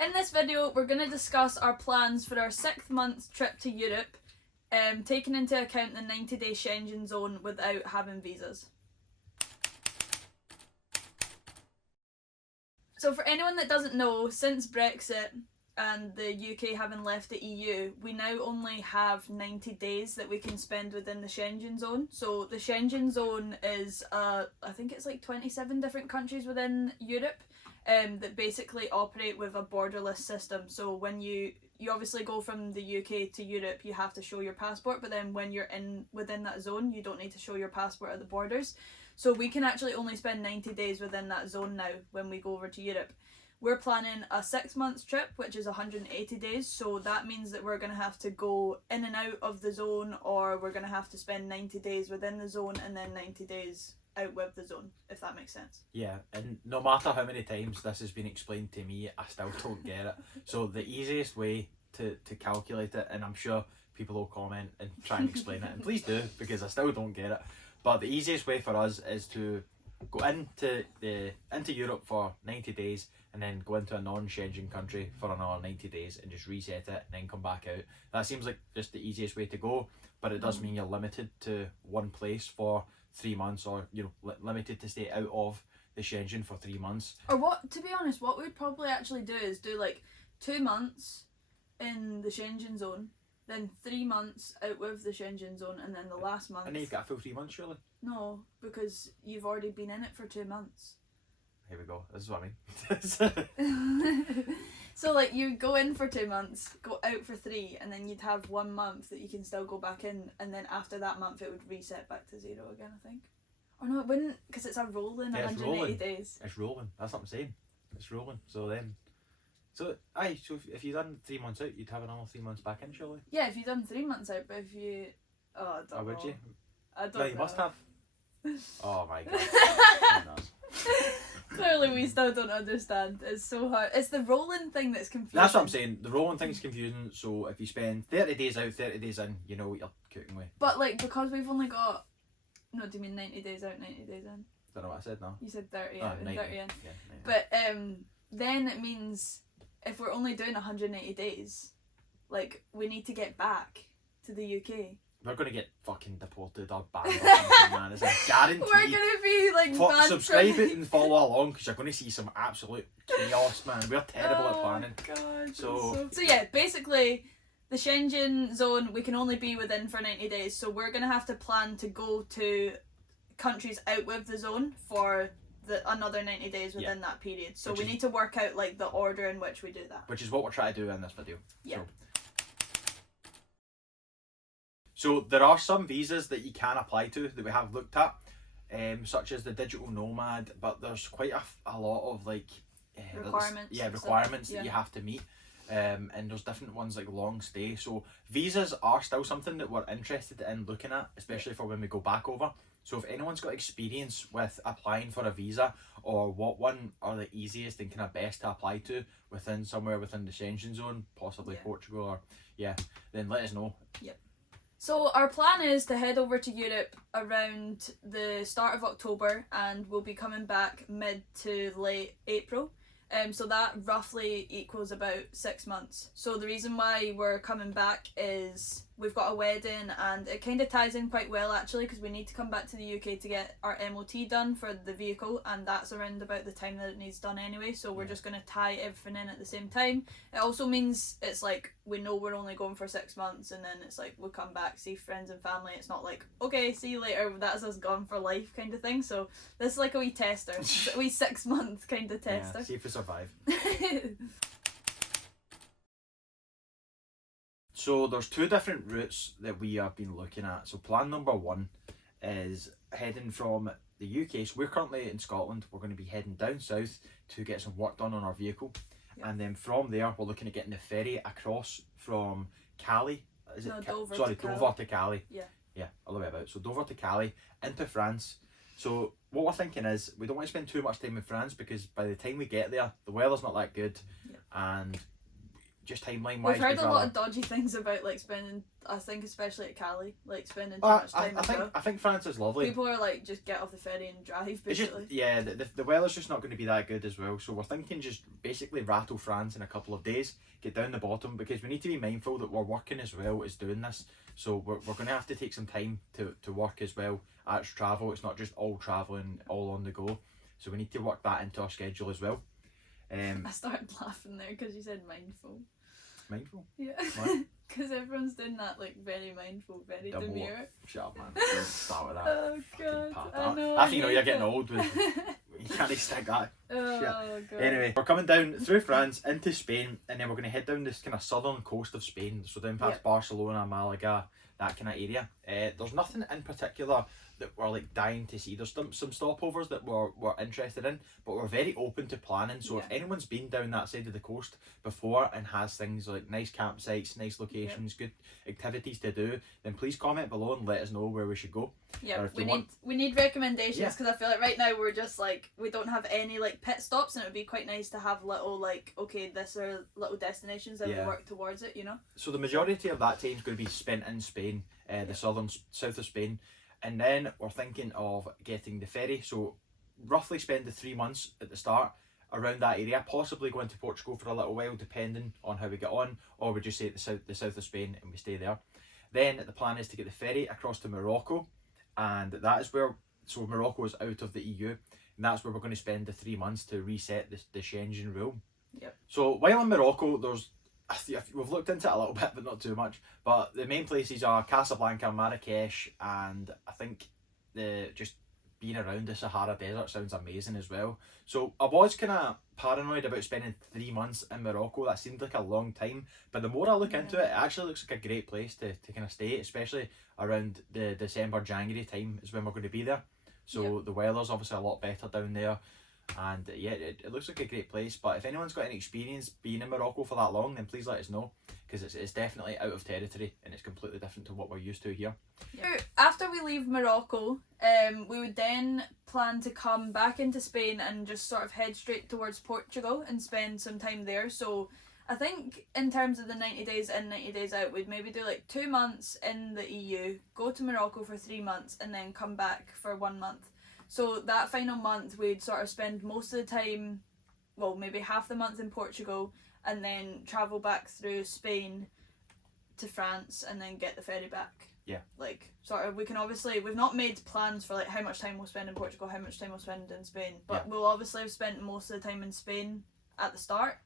In this video, we're going to discuss our plans for our 6th-month trip to Europe, taking into account the 90-day Schengen zone without having visas. So for anyone that doesn't know, since Brexit and the UK having left the EU, we now only have 90 days that we can spend within the Schengen zone. So the Schengen zone is, I think it's like 27 different countries within Europe that basically operate with a borderless system. So when you obviously go from the UK to Europe, you have to show your passport, but then when you're within that zone, you don't need to show your passport at the borders. So we can actually only spend 90 days within that zone now when we go over to Europe. We're planning a 6-month trip, which is 180 days, so that means that we're going to have to go in and out of the zone, or we're going to have to spend 90 days within the zone and then 90 days out with the zone, if that makes sense. Yeah, and no matter how many times this has been explained to me, I still don't get it. So the easiest way to calculate it, and I'm sure people will comment and try and explain it, and please do, because I still don't get it, but the easiest way for us is to go into Europe for 90 days and then go into a non-Schengen country for another 90 days and just reset it and then come back out. That seems like just the easiest way to go, but it does mean you're limited to one place for 3 months, or limited to stay out of the Schengen for 3 months. Or what, to be honest, what we'd probably actually do is do like 2 months in the Schengen zone, then 3 months out with the Schengen zone, and then the last month. And then you've got a full 3 months, surely? No, because you've already been in it for 2 months. Here we go. This is what I mean. So like you go in for 2 months, go out for 3, and then you'd have 1 month that you can still go back in, and then after that month it would reset back to 0 again, I think. Or no, it wouldn't, because it's a rolling 180 days. It's rolling. That's what I'm saying. It's rolling. So if you done 3 months out, you'd have another 3 months back in, surely? Yeah, if you done 3 months out, but if you... Oh, I don't know. Would you? I don't know. You must have. Oh my god. Clearly we still don't understand. It's so hard. It's the rolling thing that's confusing. That's what I'm saying. The rolling thing's confusing, so if you spend 30 days out, 30 days in, you know what you're cooking with. But like, because we've only got... No, do you mean 90 days out, 90 days in? Don't know what I said now. You said 30 out and 90. 30 in. Yeah, 90. But then it means if we're only doing 180 days, like, we need to get back to the UK. We're going to get fucking deported or banned or something, man. It's a guarantee. We're going to be, like, banned subscribe it and follow along, because you're going to see some absolute chaos, man. We're terrible at planning. God, so yeah, basically, the Schengen zone, we can only be within for 90 days, so we're going to have to plan to go to countries out with the zone for another 90 days within that period. So we need to work out, like, the order in which we do that. Which is what we're trying to do in this video. Yeah. So there are some visas that you can apply to that we have looked at, such as the digital nomad, but there's quite a lot of like requirements that you have to meet, and there's different ones like long stay. So visas are still something that we're interested in looking at, especially for when we go back over. So if anyone's got experience with applying for a visa, or what one are the easiest and kind of best to apply to somewhere within the Schengen zone, possibly Portugal, or then let us know. Yep. So our plan is to head over to Europe around the start of October, and we'll be coming back mid to late April. So that roughly equals about 6 months. So the reason why we're coming back is we've got a wedding, and it kind of ties in quite well actually, because we need to come back to the UK to get our MOT done for the vehicle, and that's around about the time that it needs done anyway, so we're just going to tie everything in at the same time. It also means it's like we know we're only going for 6 months, and then it's like we'll come back, see friends and family. It's not like, okay, see you later, that's us gone for life kind of thing. So this is like a wee tester, a wee 6 month kind of tester. Yeah, see if we survive. So there's 2 different routes that we have been looking at. So plan number 1 is heading from the UK. So we're currently in Scotland. We're going to be heading down south to get some work done on our vehicle. Yep. And then from there, we're looking at getting the ferry across from Calais. Dover to Calais. Yeah, all the way about. So Dover to Calais, into France. So what we're thinking is we don't want to spend too much time in France, because by the time we get there, the weather's not that good. Yep. And just timeline wise. We've heard a lot of dodgy things about like spending. I think especially at Calais, like spending too much time. I think France is lovely. People are like, just get off the ferry and drive. Basically, the weather's just not going to be that good as well. So we're thinking just basically rattle France in a couple of days, get down the bottom, because we need to be mindful that we're working as well as doing this. So we're going to have to take some time to work as well as travel. It's not just all travelling, all on the go. So we need to work that into our schedule as well. I started laughing there because you said mindful. Mindful? Yeah. Why? Because everyone's doing that, like, very mindful, very Double demure. Shut up, man. Don't start with that. Oh, God. I know. After you know you're getting old, you can't stick that. Oh, God. Anyway, we're coming down through France into Spain, and then we're going to head down this kind of southern coast of Spain. So down past Barcelona, Malaga, that kind of area. There's nothing in particular that we're like dying to see. There's some stopovers that we're interested in, but we're very open to planning. So if anyone's been down that side of the coast before and has things like nice campsites, nice locations, good activities to do, then please comment below and let us know where we should go. Yeah, we need recommendations, because I feel like right now we're just like, we don't have any like pit stops, and it would be quite nice to have little like, okay, this are little destinations that we work towards it, you know. So the majority of that time is going to be spent in Spain, the south of Spain. And then we're thinking of getting the ferry, so roughly spend the 3 months at the start around that area, possibly going to Portugal for a little while depending on how we get on, or we just stay at the south of Spain and we stay there. Then the plan is to get the ferry across to Morocco, and that is where, so Morocco is out of the EU, and that's where we're going to spend the 3 months to reset the Schengen rule. Yep. So while in Morocco, we've looked into it a little bit, but not too much. But the main places are Casablanca, Marrakesh, and I think just being around the Sahara Desert sounds amazing as well. So I was kind of paranoid about spending 3 months in Morocco. That seemed like a long time, but the more I look into it, it actually looks like a great place to kind of stay, especially around the December, January time is when we're going to be there. So the weather's obviously a lot better down there. And it looks like a great place. But if anyone's got any experience being in Morocco for that long, then please let us know, because it's definitely out of territory and it's completely different to what we're used to here. After we leave Morocco, we would then plan to come back into Spain and just sort of head straight towards Portugal and spend some time there. So I think in terms of the 90 days in, 90 days out, we'd maybe do like 2 months in the EU, go to Morocco for 3 months, and then come back for 1 month. So that final month we'd sort of spend most of the time, well, maybe half the month in Portugal, and then travel back through Spain to France and then get the ferry back. Yeah. Like, sort of, we can obviously, we've not made plans for like how much time we'll spend in Portugal, how much time we'll spend in Spain, but we'll obviously have spent most of the time in Spain at the start.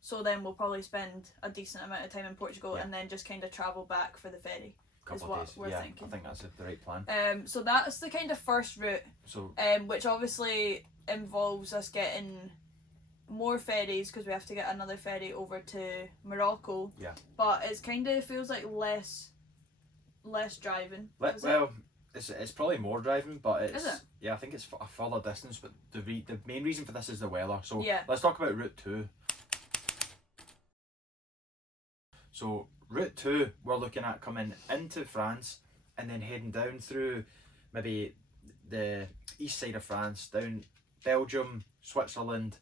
So then we'll probably spend a decent amount of time in Portugal and then just kind of travel back for the ferry. Couple of days. We're thinking. I think that's the right plan. So that's the kind of first route. So which obviously involves us getting more ferries, because we have to get another ferry over to Morocco. Yeah. But it's kind of feels like less driving. It's probably more driving, but it's is it? Yeah, I think it's a further distance. But the main reason for this is the weather. So let's talk about route 2. So route 2, we're looking at coming into France and then heading down through maybe the east side of France, down Belgium, Switzerland,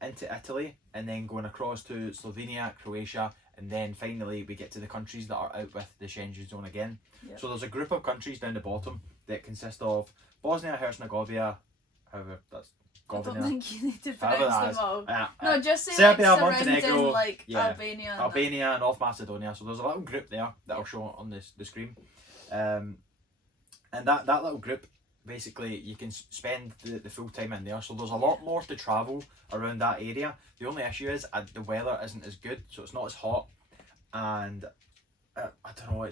into Italy, and then going across to Slovenia, Croatia, and then finally we get to the countries that are out with the Schengen zone again. Yep. So there's a group of countries down the bottom that consist of Bosnia, Herzegovina, however that's I don't think you need to pronounce them all. No, just say Serbia, like Montenegro, like Albania and North Macedonia. So there's a little group there that I'll show on the screen. And that little group, basically you can spend the full time in there. So there's a lot more to travel around that area. The only issue is the weather isn't as good, so it's not as hot. And I don't know,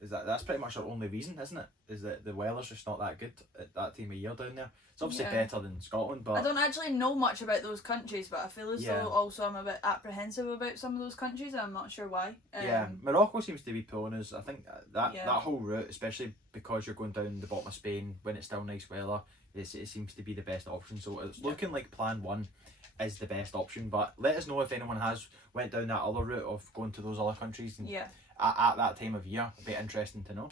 that's pretty much our only reason, isn't it? Is that the weather's just not that good at that time of year down there. It's obviously better than Scotland, but I don't actually know much about those countries, but I feel as though also I'm a bit apprehensive about some of those countries. I'm not sure why. Morocco seems to be pulling us. I think that whole route, especially because you're going down the bottom of Spain when it's still nice weather, it seems to be the best option. So it's looking like plan 1 is the best option. But let us know if anyone has went down that other route of going to those other countries. And at that time of year, it'd be interesting to know.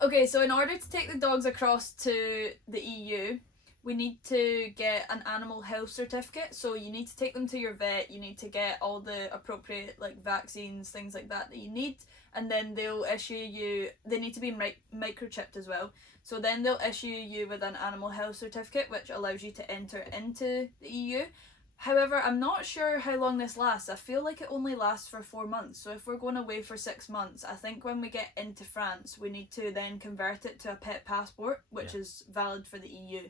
Okay, so in order to take the dogs across to the EU, we need to get an animal health certificate. So you need to take them to your vet, you need to get all the appropriate like vaccines, things like that you need, and then they'll issue you, they need to be microchipped as well. So then they'll issue you with an animal health certificate, which allows you to enter into the EU. However, I'm not sure how long this lasts. I feel like it only lasts for 4 months. So if we're going away for 6 months, I think when we get into France, we need to then convert it to a pet passport, which is valid for the EU.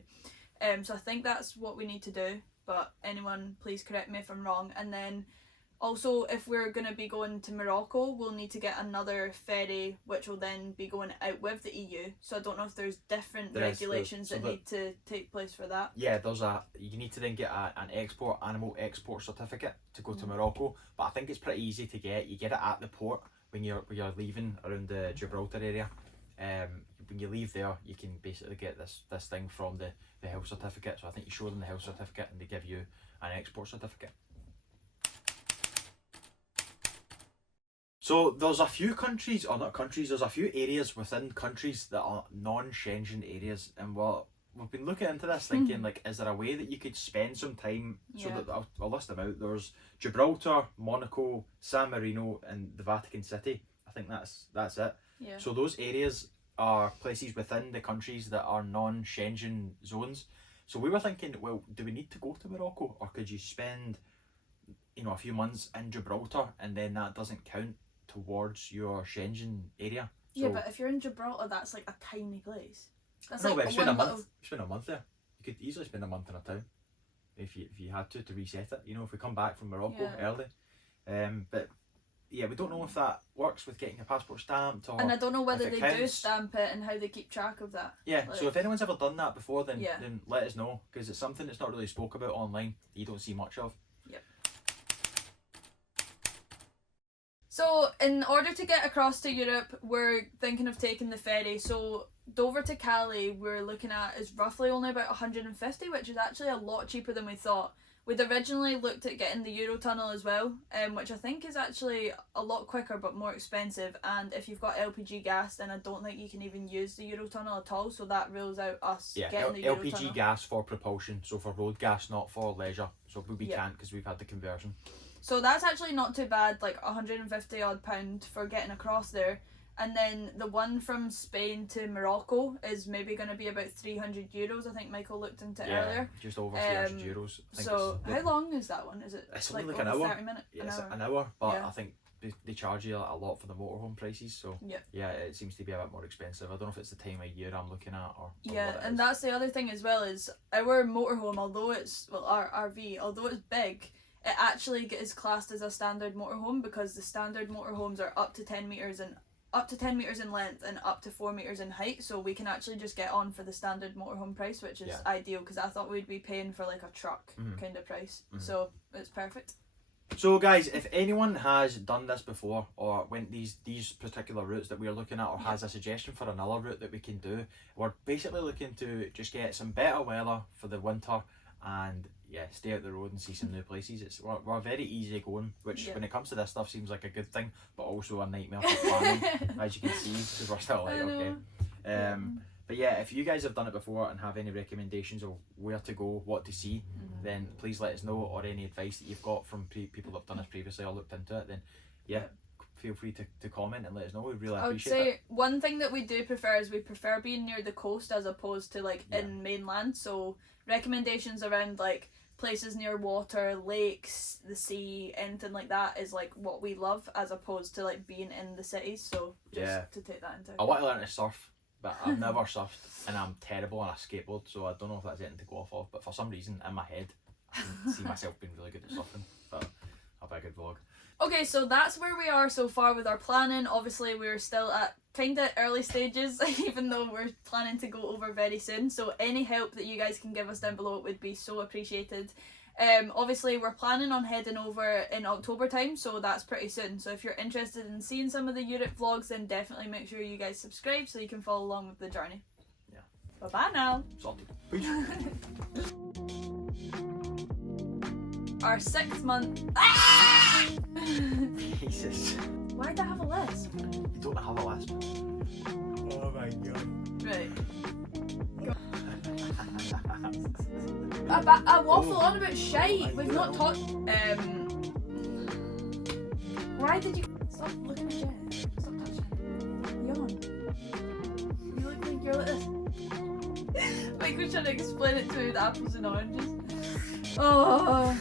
So I think that's what we need to do. But anyone, please correct me if I'm wrong. And then also, if we're going to be going to Morocco, we'll need to get another ferry, which will then be going out with the EU. So I don't know if there's different regulations that need to take place for that. Yeah, you need to then get an animal export certificate to go to Morocco. But I think it's pretty easy to get. You get it at the port when you're leaving around the Gibraltar area. When you leave there, you can basically get this thing from the health certificate. So I think you show them the health certificate and they give you an export certificate. So there's a few countries, or not countries, there's a few areas within countries that are non-Schengen areas, and we've been looking into this thinking, like, is there a way that you could spend some time, so that I'll list them out. There's Gibraltar, Monaco, San Marino and the Vatican City. I think that's it. Yeah. So those areas are places within the countries that are non-Schengen zones. So we were thinking, well, do we need to go to Morocco, or could you spend, a few months in Gibraltar and then that doesn't count towards your Schengen area? Yeah, but if you're in Gibraltar, that's like a tiny place. That's no, like but spend a month. Spend a month there. You could easily spend a month in a town if you had to reset it. If we come back from Morocco early, but yeah, we don't know if that works with getting your passport stamped, or and I don't know whether they do stamp it and how they keep track of that. Yeah, so if anyone's ever done that before, then let us know, because it's something that's not really spoke about online. That you don't see much of. So in order to get across to Europe, we're thinking of taking the ferry. So Dover to Calais, we're looking at is roughly only about 150, which is actually a lot cheaper than we thought. We'd originally looked at getting the Eurotunnel as well, which I think is actually a lot quicker but more expensive. And if you've got LPG gas, then I don't think you can even use the Eurotunnel at all. So that rules out us getting the Eurotunnel. LPG gas for propulsion, so for road gas, not for leisure. So we can't, because we've had the conversion. So that's actually not too bad, like £150 odd for getting across there. And then the one from Spain to Morocco is maybe going to be about €300. I think Michael looked into earlier. Just over €300. So how long is that one? Is it it's like only an hour? 30 minutes? Yeah, an hour, but I think they charge you a lot for the motorhome prices. So yeah, it seems to be a bit more expensive. I don't know if it's the time of year I'm looking at or what it and is. That's the other thing as well, is our motorhome, although it's, our RV, although it's big, it actually is classed as a standard motorhome, because the standard motorhomes are up to 10 metres in length and up to 4 metres in height, so we can actually just get on for the standard motorhome price, which is ideal, because I thought we'd be paying for like a truck kind of price. So it's perfect. So guys, if anyone has done this before, or went these particular routes that we're looking at, or has a suggestion for another route that we can do, we're basically looking to just get some better weather for the winter and stay out the road and see some new places. We're very easy going, which when it comes to this stuff seems like a good thing, but also a nightmare for planning, as you can see, because we're still like, okay. But yeah, if you guys have done it before and have any recommendations of where to go, what to see, then please let us know, or any advice that you've got from people that have done this previously or looked into it, then feel free to comment and let us know. We really appreciate it. I would say one thing that we do prefer is we prefer being near the coast as opposed to like in mainland. So recommendations around like places near water, lakes, the sea, anything like that is like what we love, as opposed to like being in the cities. So just to take that into account. I want to learn to surf, but I've never surfed, and I'm terrible on a skateboard, so I don't know if that's anything to go off of, but for some reason in my head I can see myself being really good at surfing. But I'll be a good vlog. Okay, so that's where we are so far with our planning. Obviously we're still at kind of early stages, even though we're planning to go over very soon, so any help that you guys can give us down below would be so appreciated. Obviously we're planning on heading over in October time, so that's pretty soon. So if you're interested in seeing some of the Europe vlogs, then definitely make sure you guys subscribe so you can follow along with the journey. Bye bye now. Sorted. Our 6th month. Jesus. Why'd I have a lisp? You don't have a lisp. Oh my god. Right. I waffle on about shite. We've not talked. Why did you stop looking at Jet? Stop touching. Yawn. You look like you're like this. Like we're trying to explain it to the apples and oranges. Oh.